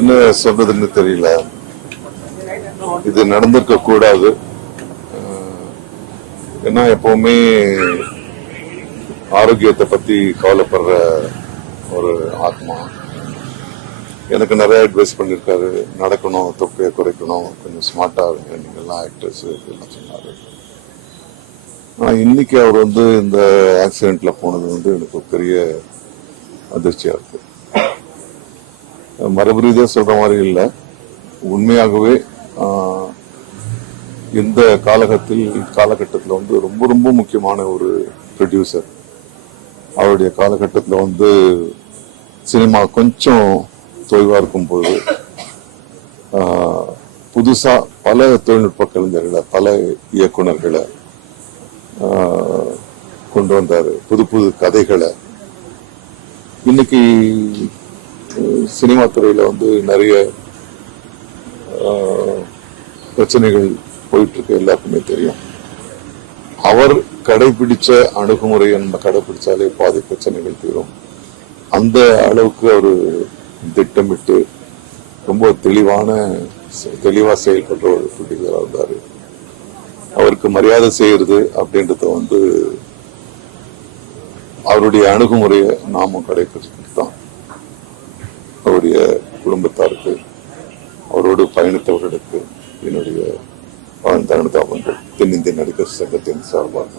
என்ன சொல்றதுன்னு தெரியல. இது நடந்திருக்க கூடாது. ஏன்னா எப்பவுமே ஆரோக்கியத்தை பத்தி கவலைப்படுற ஒரு ஆத்மா எனக்கு நிறைய அட்வைஸ் பண்ணிருக்காரு. நடக்கணும், தொப்பையை குறைக்கணும், கொஞ்சம் ஸ்மார்ட்டா இருங்க, நீங்க எல்லாம் ஆக்டர்ஸ் எல்லாம் சொன்னாரு. ஆனா இன்னைக்கு அவர் இந்த ஆக்சிடென்ட்ல போனது எனக்கு பெரிய அதிர்ச்சியா இருக்கு. மறுபடியும் சொல்ற மாதிரி இல்லை, உண்மையாகவே இந்த காலகட்டத்தில் ரொம்ப ரொம்ப முக்கியமான ஒரு ப்ரொடியூசர். அவருடைய காலகட்டத்தில் சினிமா கொஞ்சம் தொய்வா இருக்கும்போது புதுசா பல தொழில்நுட்ப கலைஞர்களை, பல இயக்குநர்களை கொண்டு வந்தாரு, புது புது கதைகளை. இன்னைக்கு சினிமா துறையில நிறைய பிரச்சனைகள் போயிட்டு இருக்கு, எல்லாருக்குமே தெரியும். அவர் கடைபிடிச்ச அணுகுமுறையை நம்ம கடைபிடிச்சாலே பாதி பிரச்சனைகள் தீரும். அந்த அளவுக்கு அவர் திட்டமிட்டு ரொம்ப தெளிவா செயல்படுற ஒரு ப்ரொடியூசரா இருந்தாரு. அவருக்கு மரியாதை செய்யறது அப்படின்றது அவருடைய அணுகுமுறையை நாமும் கடைபிடிச்சுட்டு தான் அவருடைய குடும்பத்தாருக்கு, அவரோடு பயணித்தவர்களுக்கு என்னுடைய வாழ்ந்த அனுதாபங்கள் தென்னிந்திய நடிகர் சங்கத்தின் சார்பாக.